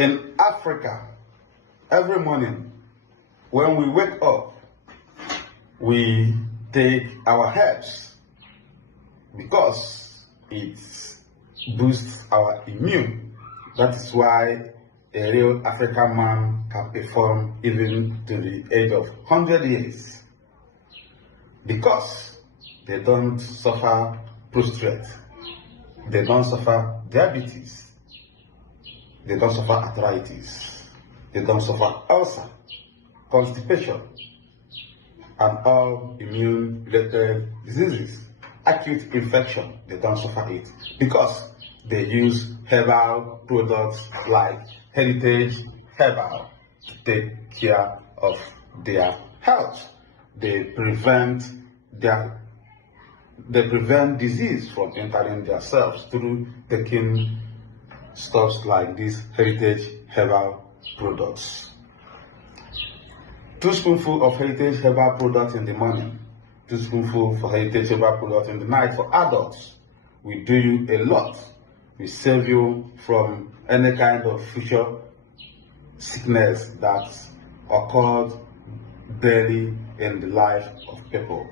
In Africa, every morning when we wake up, we take our herbs because it boosts our immune. That is why a real African man can perform even to the age of 100 years, because they don't suffer prostrate, they don't suffer diabetes, they don't suffer arthritis, they don't suffer ulcer, constipation, and all immune-related diseases. Acute infection, they don't suffer it because they use herbal products like Heritage Herbal to take care of their health. They prevent disease from entering their cells through taking stuff like these Heritage Herbal products. 2 spoonfuls of Heritage Herbal products in the morning, 2 spoonfuls of Heritage Herbal products in the night for adults will do you a lot. Will save you from any kind of future sickness that occurred daily in the life of people.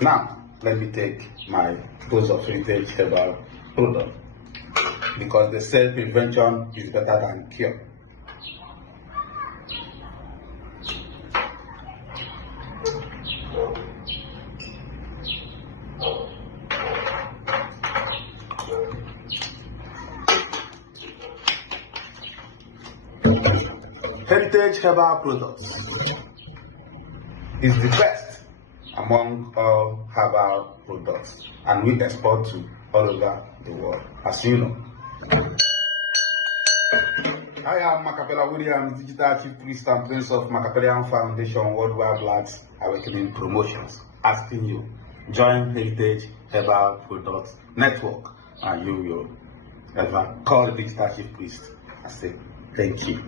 Now, let me take my dose of Heritage Herbal product, because they say prevention is better than cure. Heritage Herbal products is the best among all herbal products, and we export to all over the world, as you know. I am Macapella Williams, Digital Chief Priest and Prince of Macapellian Foundation Worldwide Blacks Awakening Promotions, asking you, join Heritage Herbal Products Network, and you will ever call the Digital Chief Priest and say thank you.